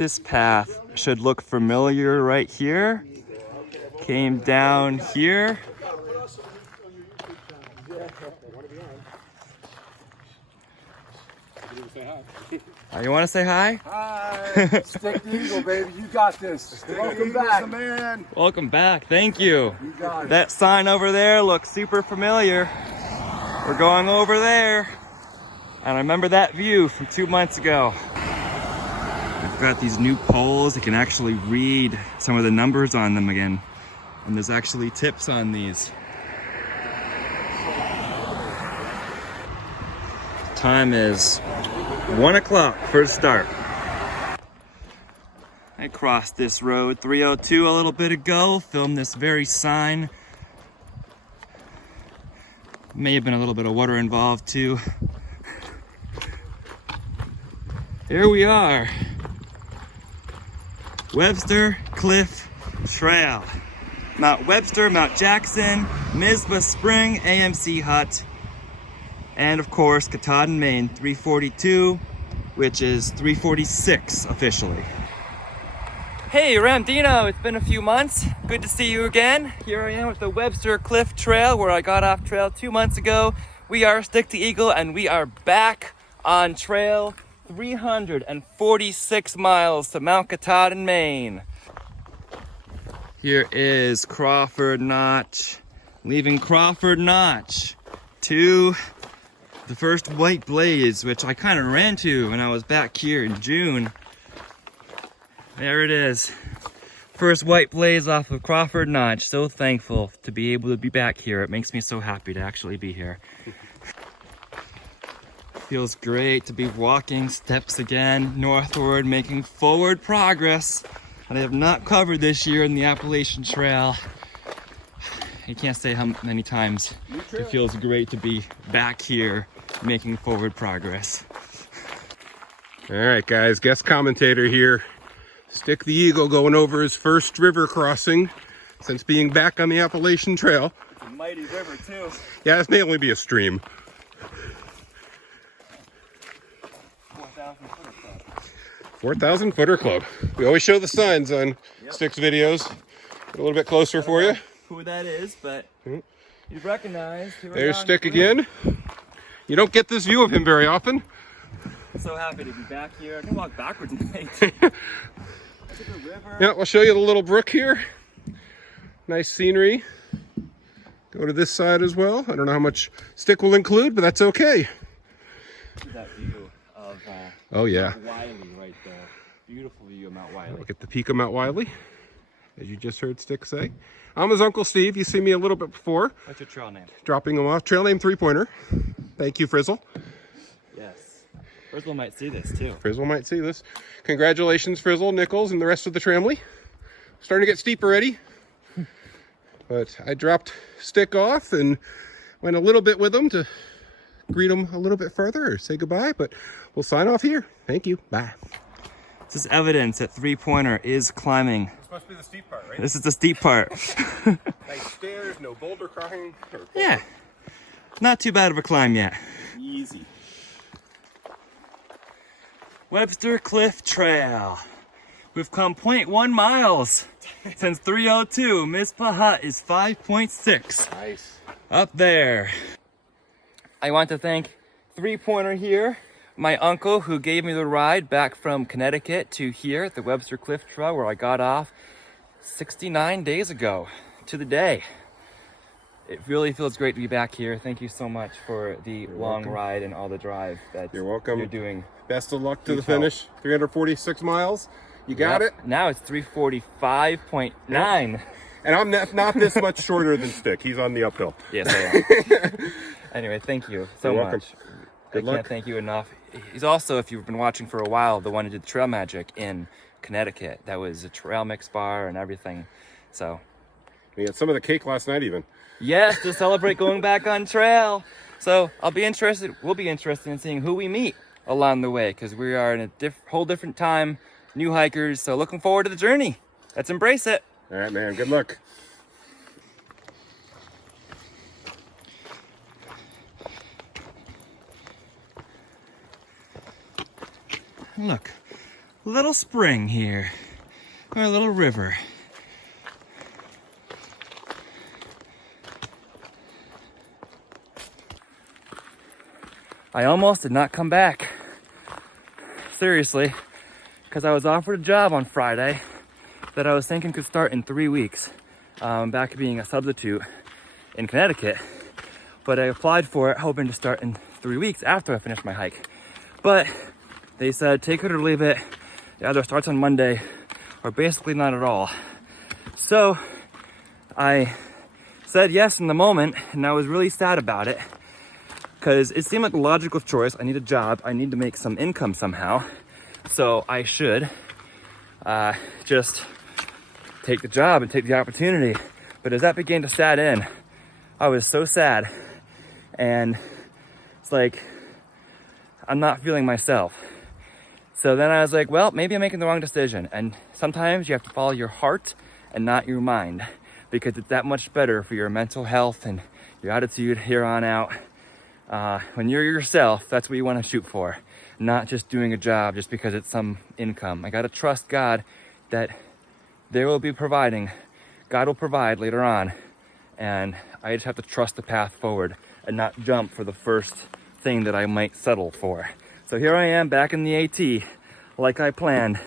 This path should look familiar right here. Came down here. You want to say hi? Hi! Stick the eagle, baby. You got this. Welcome back, man. Welcome back. Thank you. You got it. That sign over there looks super familiar. We're going over there. And I remember that view from 2 months ago. I've got these new poles. I can actually read some of the numbers on them again. And there's actually tips on these. Time is 1 o'clock for the start. I crossed this road 302 a little bit ago, filmed this very sign. May have been a little bit of water involved too. Here we are. Webster Cliff Trail. Mount Webster, Mount Jackson, Mizpah Spring, AMC Hut, and of course Katahdin, Maine, 342, which is 346 officially. Hey Ramdino, it's been a few months. Good to see you again. Here I am with the Webster Cliff Trail where I got off trail 2 months ago. We are Stick the Eagle and we are back on trail 346 miles to Mount Katahdin, Maine. Here is Crawford Notch. Leaving Crawford Notch to the first white blaze, which I kind of ran to when I was back here in June. There it is. First white blaze off of Crawford Notch. So thankful to be able to be back here. It makes me so happy to actually be here. Feels great to be walking steps again northward, making forward progress that I have not covered this year in the Appalachian Trail. You can't say how many times it feels great to be back here making forward progress. All right, guys, guest commentator here. Stick the Eagle going over his first river crossing since being back on the Appalachian Trail. It's a mighty river too. Yeah, this may only be a stream. 4,000 footer club. We always show the signs on Stick's videos. Get a little bit closer for you. Who that is, but you recognize. There's Stick again. You don't get this view of him very often. I'm so happy to be back here. I can walk backwards in the Look at the river. Yeah, we'll show you the little brook here. Nice scenery. Go to this side as well. I don't know how much Stick will include, but that's okay. Look at that view of Oh yeah. Mount Wiley right there. Beautiful view of Mount Wiley. Look at the peak of Mount Wiley, as you just heard Stick say. I'm his Uncle Steve. You see me a little bit before. What's your trail name? Dropping him off. Trail name 3-pointer. Thank you, Frizzle. Yes. Frizzle might see this too. Frizzle might see this. Congratulations, Frizzle, Nichols, and the rest of the tramley. Starting to get steep already. But I dropped Stick off and went a little bit with him to greet him a little bit further or say goodbye, but we'll sign off here. Thank you. Bye. This is evidence that 3-pointer is climbing. This must be the steep part, right? This is the steep part. Nice stairs, no boulder crossing. Yeah. Not too bad of a climb yet. Easy. Webster Cliff Trail. We've come 0.1 miles since 302. Mizpah Hut is 5.6. Nice. Up there. I want to thank 3-pointer here, my uncle who gave me the ride back from Connecticut to here at the Webster Cliff Trail where I got off 69 days ago to the day. It really feels great to be back here. Thank you so much for the long ride and all the drive that You're welcome. you're doing. Best of luck to the finish. 346 miles. You got it? Now it's 345.9. And I'm not this much shorter than Stick. He's on the uphill. Yes, I am. Anyway, thank you so You're welcome. much. Good I luck. can't thank you enough. He's also, if you've been watching for a while, the one who did Trail Magic in Connecticut. That was a trail mix bar and everything. So We had some of the cake last night even. yes, to celebrate going back on trail. So we'll be interested in seeing who we meet along the way, because we are in a whole different time, new hikers. So looking forward to the journey. Let's embrace it. All right, man. Good luck. Look, little spring here, or a little river. I almost did not come back. Seriously, because I was offered a job on Friday that I was thinking could start in 3 weeks, back being a substitute in Connecticut. But I applied for it hoping to start in 3 weeks after I finished my hike. But they said take it or leave it. It either starts on Monday or basically not at all. So I said yes in the moment, and I was really sad about it because it seemed like a logical choice. I need a job. I need to make some income somehow. So I should just take the job and take the opportunity. But as that began to set in, I was so sad. And it's like, I'm not feeling myself. So then I was like, well, maybe I'm making the wrong decision. And sometimes you have to follow your heart and not your mind, because it's that much better for your mental health and your attitude here on out. When you're yourself, that's what you want to shoot for, not just doing a job just because it's some income. I got to trust God that they will be providing. God will provide later on. And I just have to trust the path forward and not jump for the first thing that I might settle for. So here I am back in the AT, like I planned.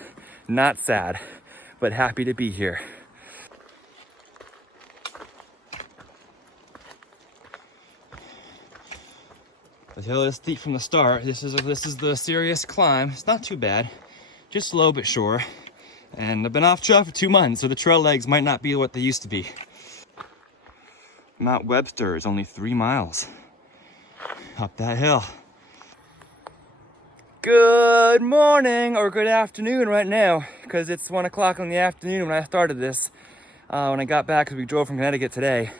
Not sad, but happy to be here. The hill is steep from the start. This is the serious climb. It's not too bad, just slow but sure. And I've been off trail for 2 months, so the trail legs might not be what they used to be. Mount Webster is only 3 miles up that hill. Good morning or good afternoon right now, because it's 1 o'clock in the afternoon when I started this, when I got back, because we drove from Connecticut today.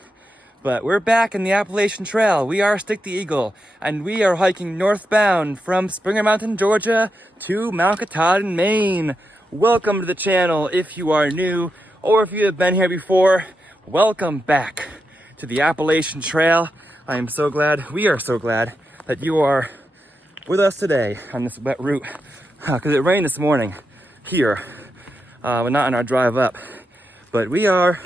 But we're back in the Appalachian Trail. We are Stick the Eagle, and we are hiking northbound from Springer Mountain, Georgia to Mount Katahdin, Maine. Welcome to the channel if you are new, or if you have been here before, welcome back to the Appalachian Trail. I am so glad, we are so glad that you are with us today on this wet route, because it rained this morning here, but not on our drive up. But we are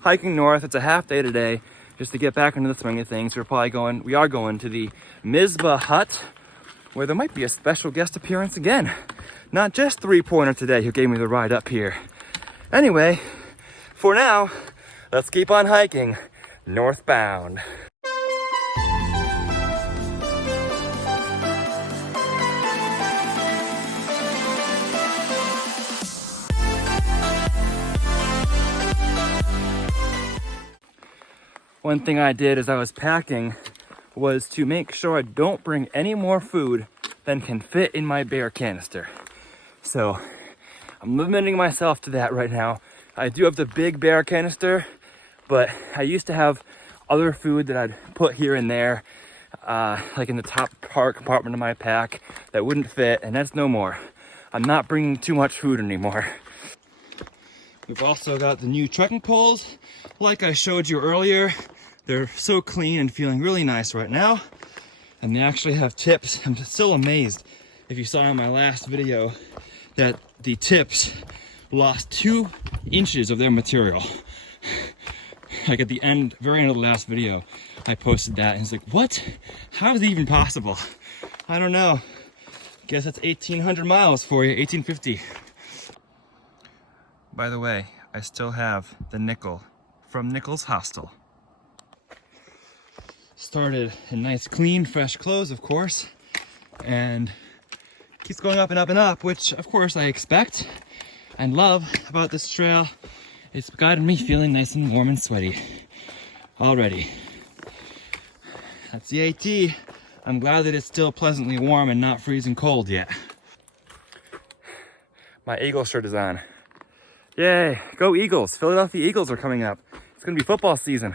hiking north. It's a half day today just to get back into the swing of things. We are going to the Mizpah Hut, where there might be a special guest appearance again. Not just 3-pointer today who gave me the ride up here. Anyway, for now, let's keep on hiking northbound. One thing I did as I was packing was to make sure I don't bring any more food than can fit in my bear canister. So I'm limiting myself to that right now. I do have the big bear canister, but I used to have other food that I'd put here and there, like in the top compartment of my pack that wouldn't fit, and that's no more. I'm not bringing too much food anymore. We've also got the new trekking poles, like I showed you earlier. They're so clean and feeling really nice right now. And they actually have tips. I'm still amazed, if you saw in my last video, that the tips lost 2 inches of their material. Like at the end, very end of the last video, I posted that and it's like, what? How is it even possible? I don't know. Guess that's 1,800 miles for you, 1,850. By the way, I still have the nickel from Nickel's Hostel. Started in nice, clean, fresh clothes, of course, and keeps going up and up and up, which of course I expect and love about this trail. It's gotten me feeling nice and warm and sweaty already. That's the AT. I'm glad that it's still pleasantly warm and not freezing cold yet. My Eagle shirt is on. Yay, go Eagles. Philadelphia Eagles are coming up. It's gonna be football season.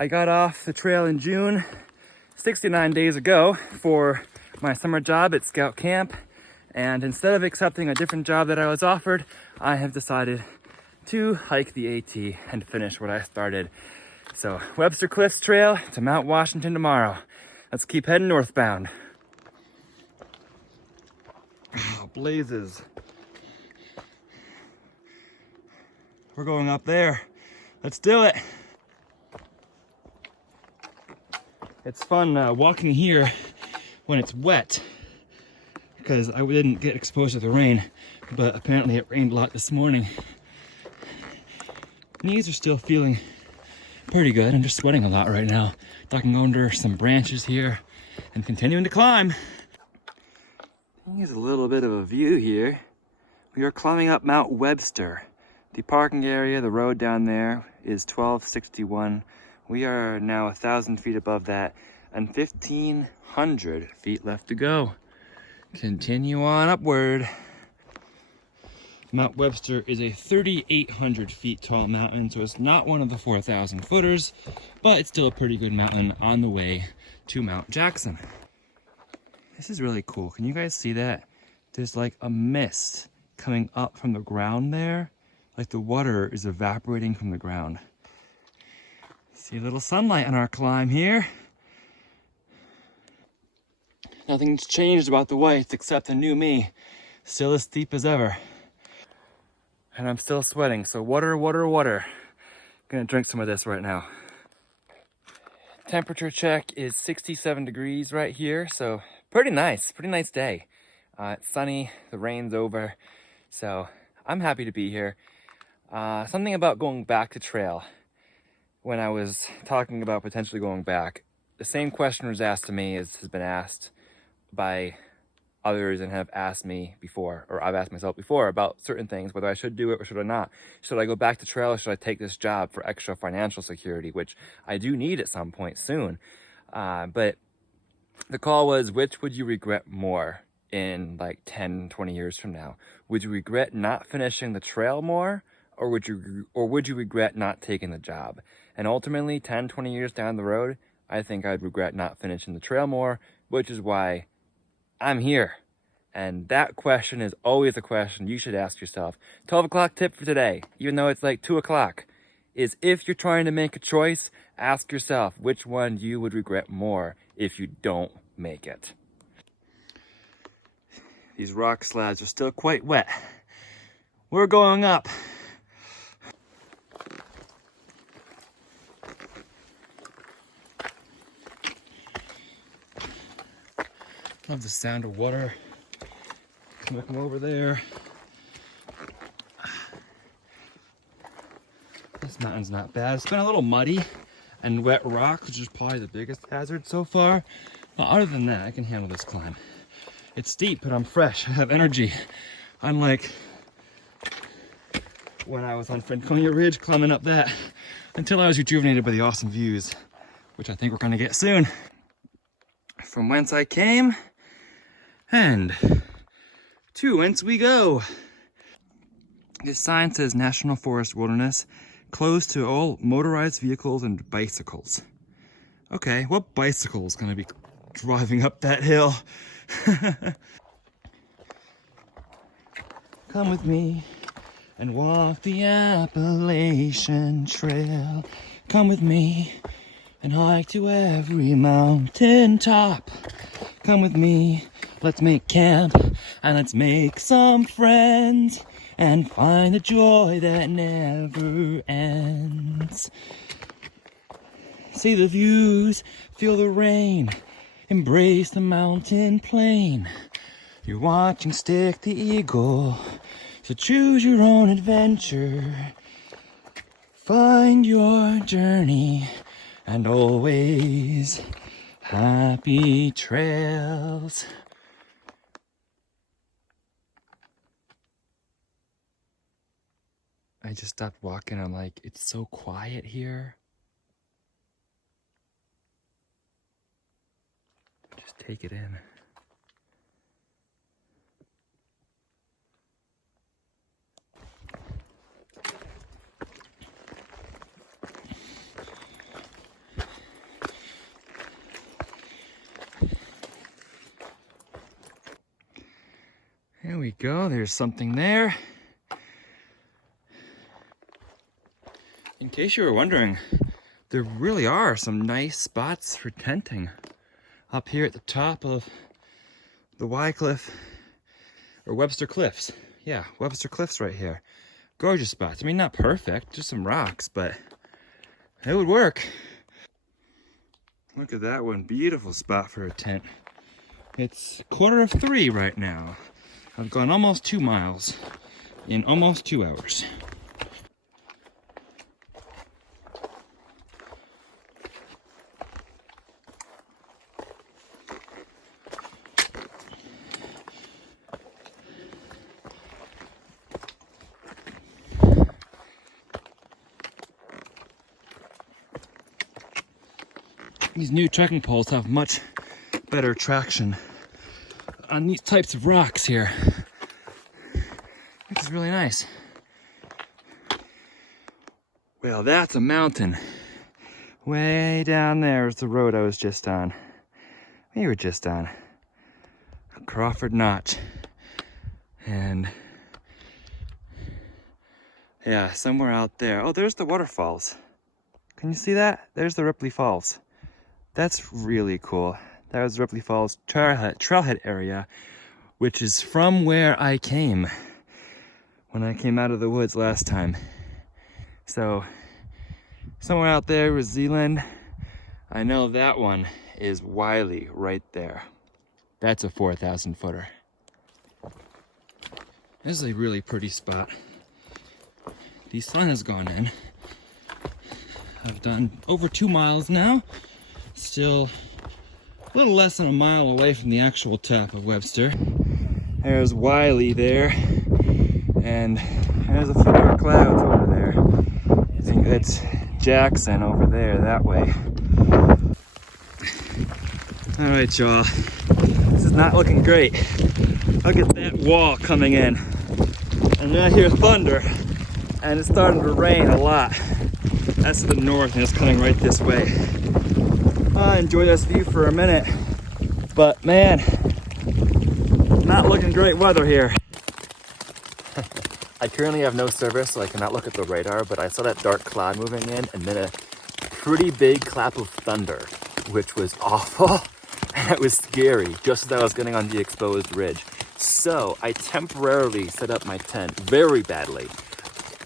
I got off the trail in June, 69 days ago, for my summer job at Scout Camp. And instead of accepting a different job that I was offered, I have decided to hike the AT and finish what I started. So Webster Cliffs Trail to Mount Washington tomorrow. Let's keep heading northbound. Oh blazes. We're going up there. Let's do it. It's fun walking here when it's wet, because I didn't get exposed to the rain, but apparently it rained a lot this morning. Knees are still feeling pretty good. I'm just sweating a lot right now. Ducking under some branches here and continuing to climb. Here's a little bit of a view here. We are climbing up Mount Webster. The parking area, the road down there is 1261. We are now 1,000 feet above that and 1,500 feet left to go. Continue on upward. Mount Webster is a 3,800 feet tall mountain, so it's not one of the 4,000 footers, but it's still a pretty good mountain on the way to Mount Jackson. This is really cool. Can you guys see that? There's like a mist coming up from the ground there. Like the water is evaporating from the ground. See a little sunlight on our climb here. Nothing's changed about the weights except the new me. Still as steep as ever. And I'm still sweating, so water, water, water. Gonna drink some of this right now. Temperature check is 67 degrees right here, so pretty nice day. It's sunny, the rain's over, so I'm happy to be here. Something about going back to trail. When I was talking about potentially going back, the same question was asked to me as has been asked by others and have asked me before, or I've asked myself before about certain things, whether I should do it or should I not. Should I go back to trail or should I take this job for extra financial security, which I do need at some point soon. But the call was, which would you regret more in like 10, 20 years from now? Would you regret not finishing the trail more? Or would you regret not taking the job? And ultimately, 10, 20 years down the road, I think I'd regret not finishing the trail more, which is why I'm here. And that question is always a question you should ask yourself. 12 o'clock tip for today, even though it's like 2 o'clock, is if you're trying to make a choice, ask yourself which one you would regret more if you don't make it. These rock slabs are still quite wet. We're going up. Love the sound of water. Come over there. This mountain's not bad. It's been a little muddy and wet rock, which is probably the biggest hazard so far. But other than that, I can handle this climb. It's steep, but I'm fresh. I have energy. Unlike when I was on Franconia Ridge climbing up that, until I was rejuvenated by the awesome views, which I think we're gonna get soon. From whence I came, and to whence we go. This sign says National Forest Wilderness, closed to all motorized vehicles and bicycles. Okay, what bicycle is gonna be driving up that hill? Come with me and walk the Appalachian Trail. Come with me and hike to every mountain top. Come with me, let's make camp and let's make some friends and find the joy that never ends. See the views, feel the rain, embrace the mountain plain. You're watching Stick the Eagle, so choose your own adventure. Find your journey and always happy trails. I just stopped walking. I'm like, it's so quiet here. Just take it in. There we go. There's something there. In case you were wondering, there really are some nice spots for tenting up here at the top of the Y cliff, or Webster Cliffs. Yeah, Webster Cliffs right here. Gorgeous spots. I mean, not perfect, just some rocks, but it would work. Look at that one, beautiful spot for a tent. It's 2:45 right now. I've gone almost 2 miles in almost 2 hours. These new trekking poles have much better traction on these types of rocks here, which is really nice. Well, that's a mountain. Way down there is the road I was just on. We were just on Crawford Notch. And yeah, somewhere out there. Oh, there's the waterfalls. Can you see that? There's the Ripley Falls. That's really cool. That was Ripley Falls trailhead area, which is from where I came when I came out of the woods last time. So somewhere out there was Zealand. I know that one is Wiley right there. That's a 4,000 footer. This is a really pretty spot. The sun has gone in. I've done over 2 miles now. Still a little less than a mile away from the actual top of Webster. There's Wiley there, and there's a few more clouds over there. I think that's Jackson over there, that way. All right, y'all. This is not looking great. Look at that wall coming in. And then I hear thunder, and it's starting to rain a lot. That's to the north, and it's coming right this way. I enjoy this view for a minute, but man, not looking great weather here. I currently have no service, so I cannot look at the radar, but I saw that dark cloud moving in and then a pretty big clap of thunder, which was awful. And it was scary, just as I was getting on the exposed ridge. So I temporarily set up my tent very badly.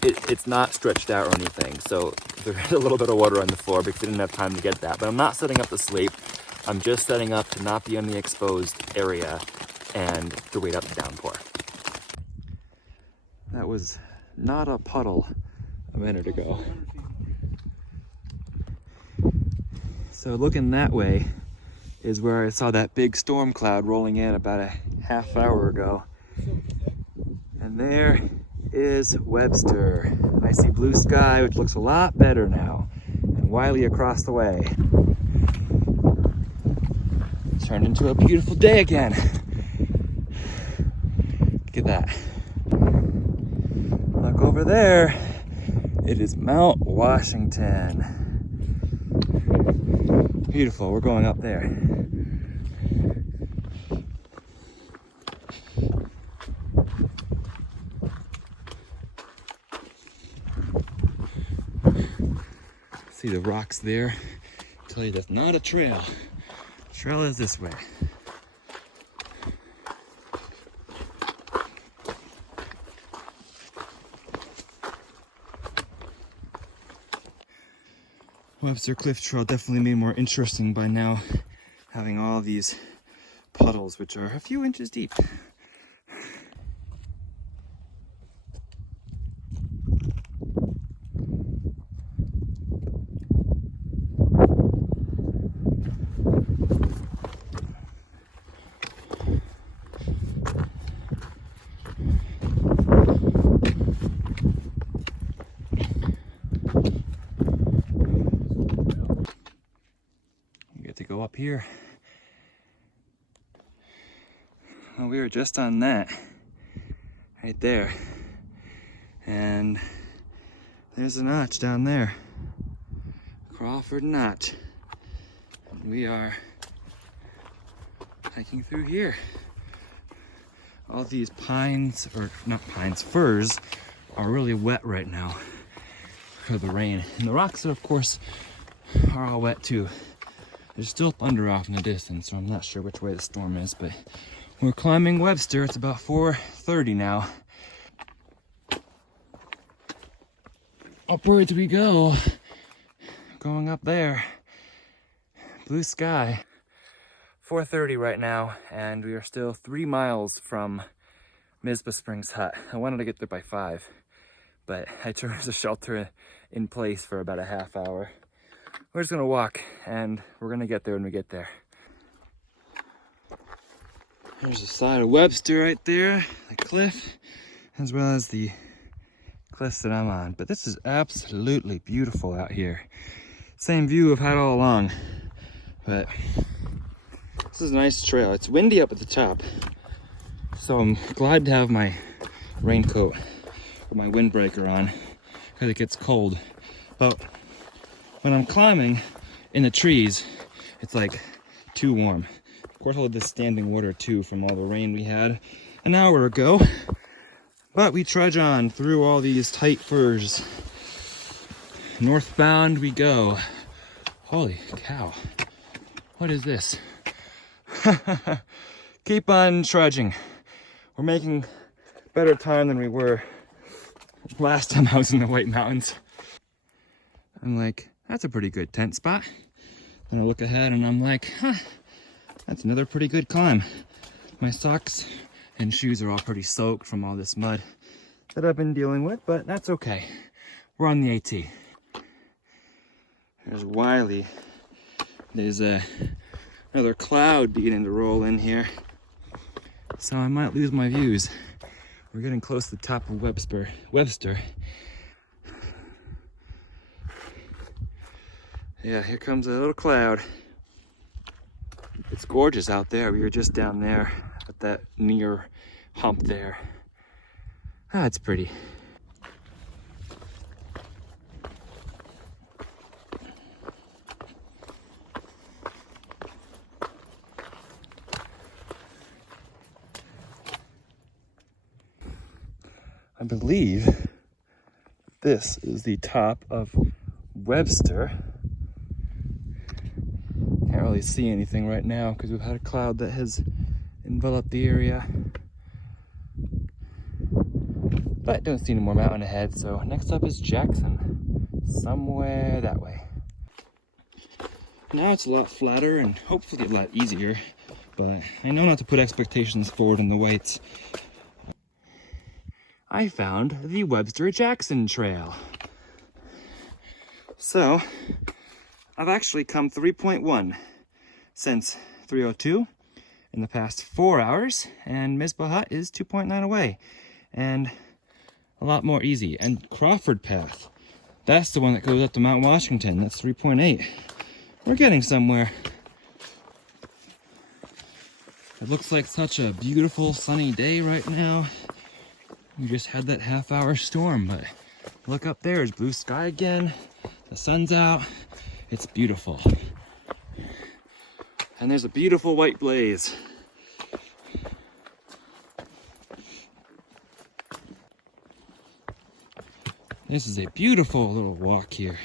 It's not stretched out or anything, so there is a little bit of water on the floor because I didn't have time to get that. But I'm not setting up to sleep. I'm just setting up to not be on the exposed area and to wait out the downpour. That was not a puddle a minute ago. So looking that way is where I saw that big storm cloud rolling in about a half hour ago. And there is Webster. I see blue sky, which looks a lot better now, and Wiley across the way. It's turned into a beautiful day again. Look at that. Look over there. It is Mount Washington. Beautiful. We're going up there. See the rocks there? I'll tell you that's not a trail. The trail is this way. Webster Cliff Trail definitely made more interesting by now having all these puddles, which are a few inches deep. To go up here. Well, we were just on that right there, and there's a notch down there, Crawford Notch, and we are hiking through here. All these pines, or not pines, firs, are really wet right now for the rain, and the rocks, of course, are all wet too. There's still thunder off in the distance, so I'm not sure which way the storm is, but We're climbing Webster. It's about 4:30 now. Upwards we go. Going up there. Blue sky. 4:30 right now, and we are still 3 miles from Mizpah Springs Hut. I wanted to get there by 5, but I turned the shelter in place for about a half hour. We're just gonna walk, and we're gonna get there when we get there. There's the side of Webster right there, the cliff, as well as the cliffs that I'm on. But this is absolutely beautiful out here. Same view I've had all along, but this is a nice trail. It's windy up at the top, so I'm glad to have my raincoat or my windbreaker on because it gets cold. But when I'm climbing in the trees, it's like too warm. Of course, I'll have this standing water too from all the rain we had an hour ago. But we trudge on through all these tight firs. Northbound we go. Holy cow. What is this? Keep on trudging. We're making better time than we were last time I was in the White Mountains. I'm like, that's a pretty good tent spot. Then I look ahead and I'm like, that's another pretty good climb. My socks and shoes are all pretty soaked from all this mud that I've been dealing with, but that's okay. We're on the AT. There's Wiley. There's another cloud beginning to roll in here, so I might lose my views. We're getting close to the top of Webster. Yeah, here comes a little cloud. It's gorgeous out there. We were just down there at that near hump there. Ah, it's pretty. I believe this is the top of Webster. Can't really see anything right now because we've had a cloud that has enveloped the area. But don't see any more mountain ahead, so next up is Jackson, somewhere that way. Now it's a lot flatter and hopefully a lot easier, but I know not to put expectations forward in the weights. I found the Webster-Jackson Trail. So, I've actually come 3.1 since 302 in the past 4 hours, and Mizpah Hut is 2.9 away, and a lot more easy. And Crawford Path, that's the one that goes up to Mount Washington, that's 3.8. We're getting somewhere. It looks like such a beautiful sunny day right now. We just had that half-hour storm, but look up there, it's blue sky again. The sun's out. It's beautiful. And there's a beautiful white blaze. This is a beautiful little walk here.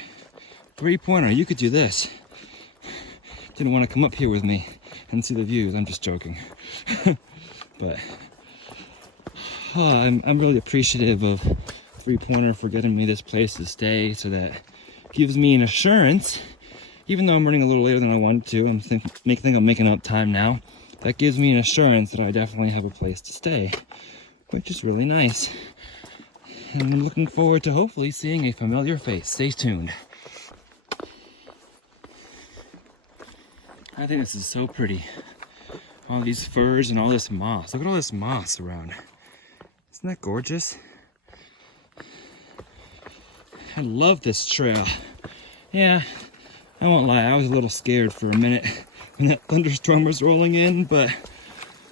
3-pointer, you could do this. Didn't want to come up here with me and see the views. I'm just joking. But I'm really appreciative of 3-pointer for getting me this place to stay, so that gives me an assurance, even though I'm running a little later than I wanted to. I think I'm making up time now. That gives me an assurance that I definitely have a place to stay, which is really nice. And I'm looking forward to hopefully seeing a familiar face. Stay tuned. I think this is so pretty. All these firs and all this moss. Look at all this moss around. Isn't that gorgeous? I love this trail. Yeah, I won't lie, I was a little scared for a minute when that thunderstorm was rolling in, but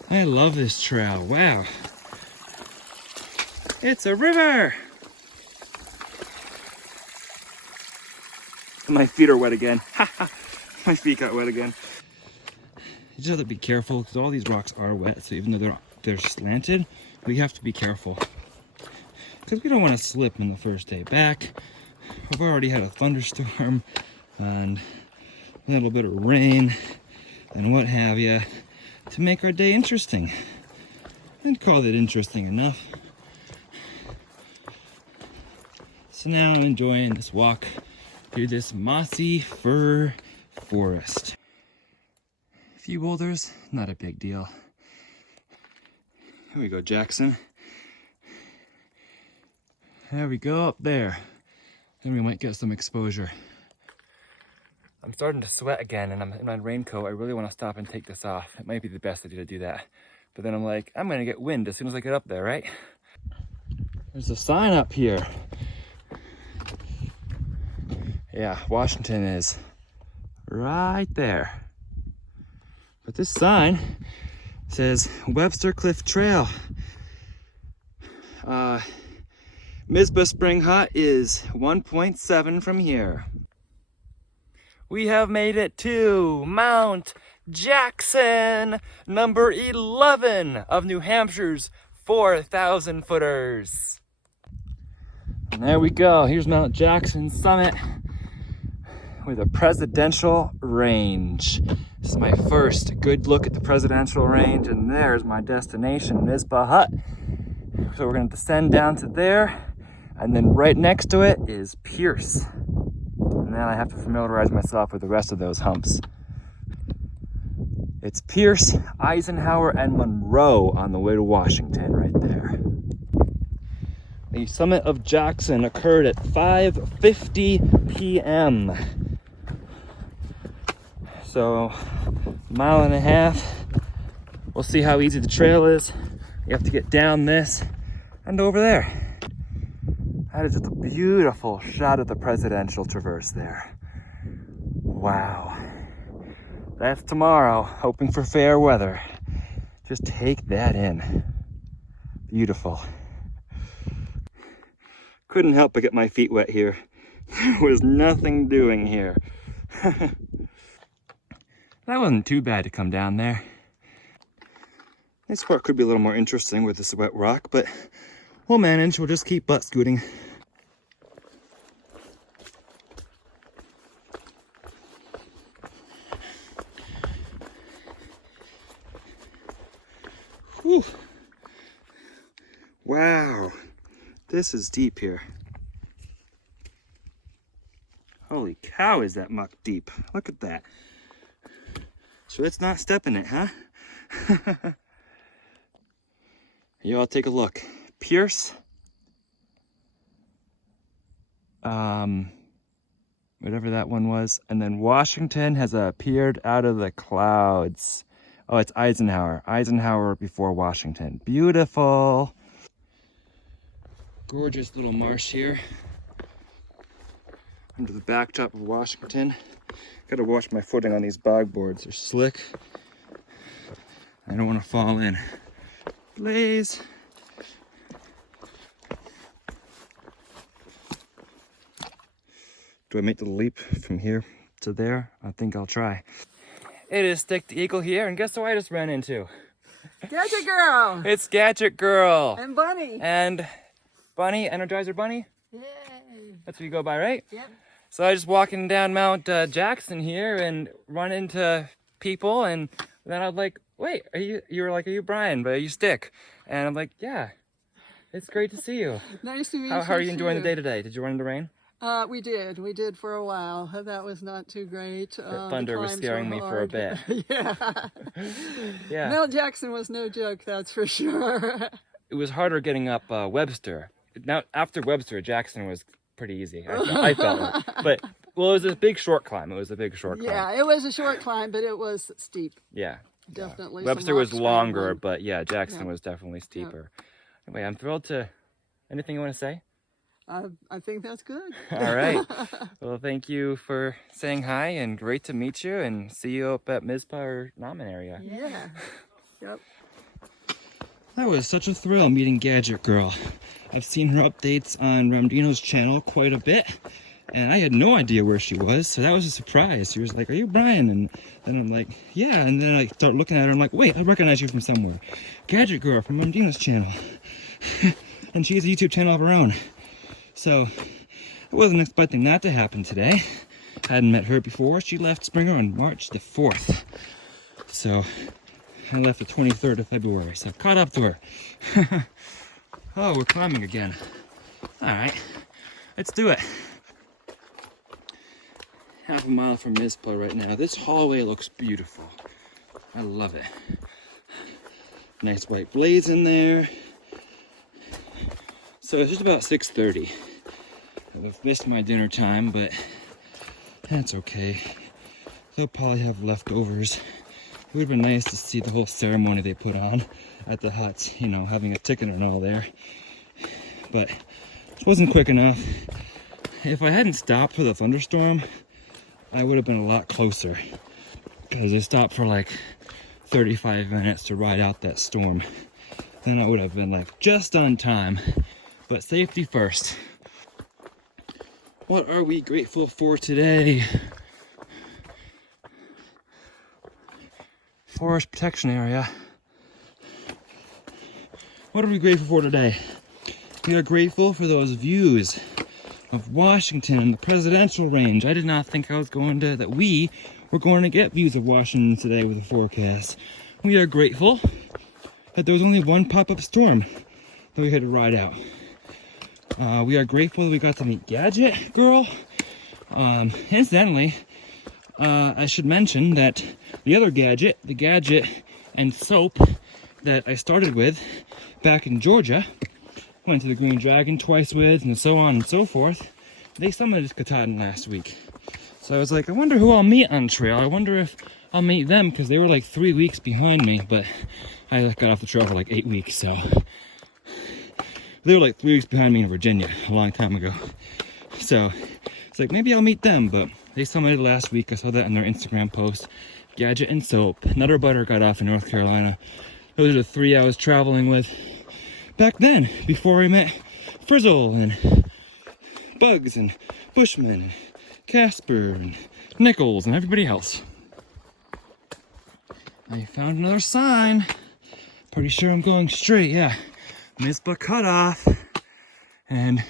I love this trail. Wow. It's a river! My feet are wet again. My feet got wet again. You just have to be careful because all these rocks are wet, so even though they're slanted, we have to be careful because we don't want to slip in the first day back. We've already had a thunderstorm and a little bit of rain and what have you to make our day interesting. and called it interesting enough. So now I'm enjoying this walk through this mossy fir forest. A few boulders, not a big deal. Here we go, Jackson. There we go, up there. Then we might get some exposure. I'm starting to sweat again and I'm in my raincoat. I really want to stop and take this off. It might be the best idea to do that. But then I'm like, I'm gonna get wind as soon as I get up there, right? There's a sign up here. Yeah, Washington is right there. But this sign says Webster Cliff Trail. Mizpah Spring Hut is 1.7 from here. We have made it to Mount Jackson, number 11 of New Hampshire's 4,000 footers. And there we go. Here's Mount Jackson summit with a presidential range. This is my first good look at the presidential range, and there's my destination, Mizpah Hut. So we're gonna descend down to there, and then right next to it is Pierce. And then I have to familiarize myself with the rest of those humps. It's Pierce, Eisenhower, and Monroe on the way to Washington right there. The summit of Jackson occurred at 5:50 p.m. So, a mile and a half. We'll see how easy the trail is. You have to get down this and over there. That is just a beautiful shot of the presidential traverse there. Wow. That's tomorrow, hoping for fair weather. Just take that in. Beautiful. Couldn't help but get my feet wet here. There was nothing doing here. That wasn't too bad to come down there. This part could be a little more interesting with this wet rock, but we'll manage. We'll just keep butt scooting. Whew. Wow, this is deep here. Holy cow, is that muck deep? Look at that. So it's not stepping it, huh? You all take a look. Pierce. Whatever that one was. And then Washington has appeared out of the clouds. Oh, it's Eisenhower. Eisenhower before Washington. Beautiful. Gorgeous little marsh here. Under the backdrop of Washington. Gotta watch my footing on these bog boards. They're slick. I don't want to fall in. Blaze. Do I make the leap from here to there? I think I'll try. It is Stick the Eagle here, and guess who I just ran into? Gadget Girl! It's Gadget Girl! And Bunny! And Bunny, Energizer Bunny? Yay! That's what you go by, right? Yep. So I was just walking down Mount Jackson here and run into people, and then I was like, wait, you were like, are you Brian? But are you Stick? And I'm like, yeah, it's great to see you. Nice to meet you. How are you enjoying the day today? Did you run in the rain? We did for a while. That was not too great. The thunder was scaring me for a bit. Yeah. Yeah. Mount Jackson was no joke, that's for sure. It was harder getting up Webster. Now, after Webster, Jackson was pretty easy. I felt like. But, well, it was a big short climb. Yeah, it was a short climb, but it was steep. Yeah. Definitely. Yeah. Webster was longer, but yeah, Jackson was definitely steeper. Anyway, I'm thrilled to... Anything you want to say? I think that's good. All right. Well, thank you for saying hi, and great to meet you, and see you up at Mizpah or Naman area. Yeah. Yep. That was such a thrill meeting Gadget Girl. I've seen her updates on Ramdino's channel quite a bit, and I had no idea where she was, so that was a surprise. She was like, are you Brian? And then I'm like, yeah, and then I start looking at her, I'm like, wait, I recognize you from somewhere. Gadget Girl from Ramdino's channel. And she has a YouTube channel of her own. So, I wasn't expecting that to happen today. I hadn't met her before. She left Springer on March the 4th. So, I left the 23rd of February, so I caught up to her. Oh, we're climbing again. All right, let's do it. Half a mile from Mizpah right now. This hallway looks beautiful. I love it. Nice white blaze in there. So it's just about 6:30. I've missed my dinner time, but that's okay. They'll probably have leftovers. It would have been nice to see the whole ceremony they put on at the huts, you know, having a ticket and all there. But it wasn't quick enough. If I hadn't stopped for the thunderstorm, I would have been a lot closer. Because I stopped for like 35 minutes to ride out that storm. Then I would have been like just on time. But safety first. What are we grateful for today? Forest protection area. What are we grateful for today? We are grateful for those views of Washington and the presidential range. I did not think that we were going to get views of Washington today with the forecast. We are grateful that there was only one pop-up storm that we had to ride out. We are grateful that we got to meet Gadget Girl. Incidentally, I should mention that the other Gadget, the Gadget and Soap that I started with back in Georgia, went to the Green Dragon twice with, and so on and so forth, they summited Katahdin last week. So I was like, I wonder who I'll meet on trail. I wonder if I'll meet them, because they were like 3 weeks behind me, but I got off the trail for like 8 weeks, so. They were like 3 weeks behind me in Virginia a long time ago. So it's like, maybe I'll meet them, but they summited last week. I saw that in their Instagram post. Gadget and Soap. Nutter Butter got off in North Carolina. Those are the 3 I was traveling with back then, before I met Frizzle and Bugs and Bushman and Casper and Nichols and everybody else. I found another sign. Pretty sure I'm going straight, yeah. Mizpah cutoff. And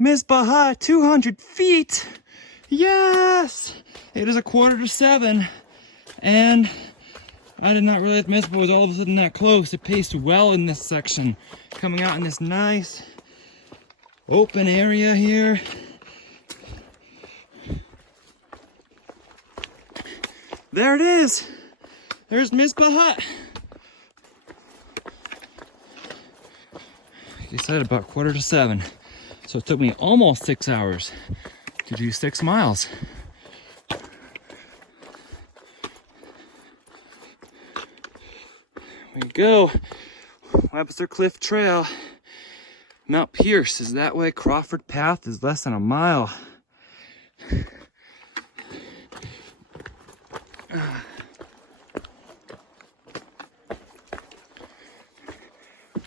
Mizpah Hut, 200 feet. Yes! It is 6:45. And I did not realize Mizpah was all of a sudden that close. It paced well in this section. Coming out in this nice open area here. There it is. There's Mizpah Hut. He said about 6:45. So it took me almost 6 hours to do 6 miles. There we go. Webster Cliff Trail. Mount Pierce is that way. Crawford Path is less than a mile.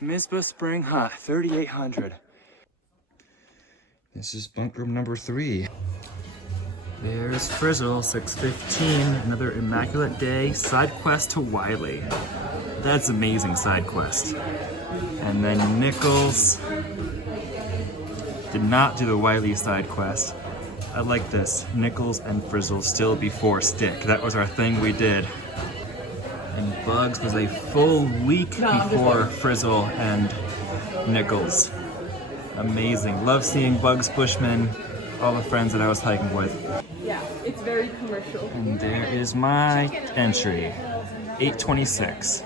Mizpah Spring Hut, 3,800. This is bunker number 3. There's Frizzle, 6:15. Another immaculate day. Side quest to Wiley. That's amazing side quest. And then Nichols did not do the Wiley side quest. I like this. Nichols and Frizzle still before Stick. That was our thing we did. And Bugs was a full week before Frizzle and Nichols. Amazing. Love seeing Bugs, Bushman, all the friends that I was hiking with. Yeah, it's very commercial. And there is my entry, 8:26.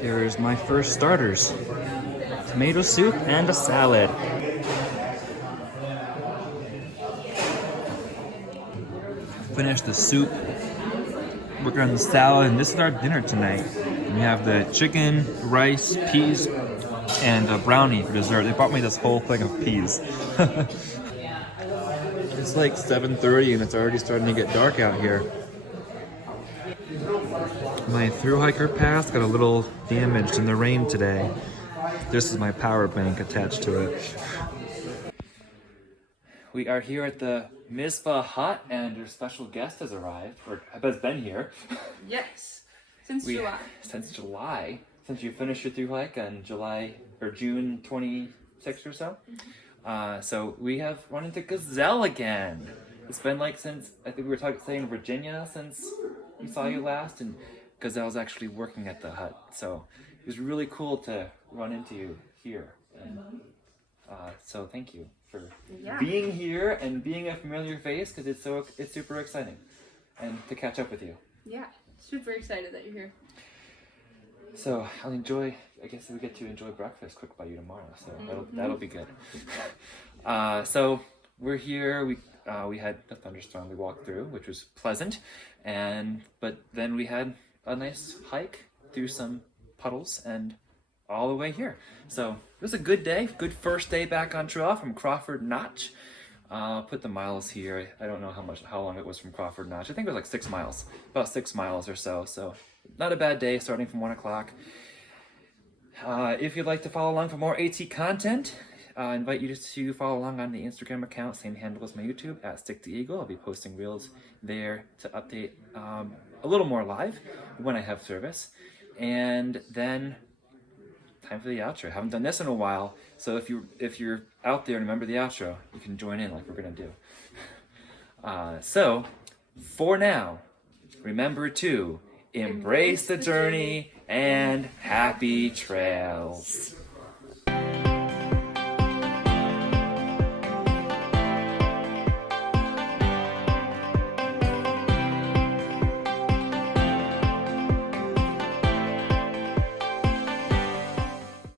Here's my first starters. Tomato soup and a salad. Finished the soup, working on the salad, and this is our dinner tonight. We have the chicken, rice, peas, and a brownie for dessert. They brought me this whole thing of peas. It's like 7:30 and it's already starting to get dark out here. My Thru-Hiker pass got a little damaged in the rain today. This is my power bank attached to it. We are here at the Mizpah Hut, and your special guest has arrived, or has been here. Yes, since July. Since July. Since you finished your Thru-Hike on June 26th or so. So we have run into Gazelle again. it's been like since, I think we were saying Virginia since we saw you last, and because I was actually working at the hut. So it was really cool to run into you here. And, so thank you for being here and being a familiar face, because it's super exciting, and to catch up with you. Yeah, super excited that you're here. So I'll enjoy, I guess we get to enjoy breakfast cooked by you tomorrow, so that'll be good. So we're here, we had a thunderstorm we walked through, which was pleasant, but then we had a nice hike through some puddles and all the way here. So it was a good day, good first day back on trail from Crawford Notch. Put the miles here. I don't know how long it was from Crawford Notch. I think it was like 6 miles, about 6 miles or so. So not a bad day starting from 1 o'clock. If you'd like to follow along for more AT content, I invite you to follow along on the Instagram account, same handle as my YouTube, at Stick to Eagle. I'll be posting reels there to update a little more live when I have service. And then time for the outro. I haven't done this in a while, so if you're out there and remember the outro, you can join in like we're gonna do. So for now, remember to embrace the journey and happy trails.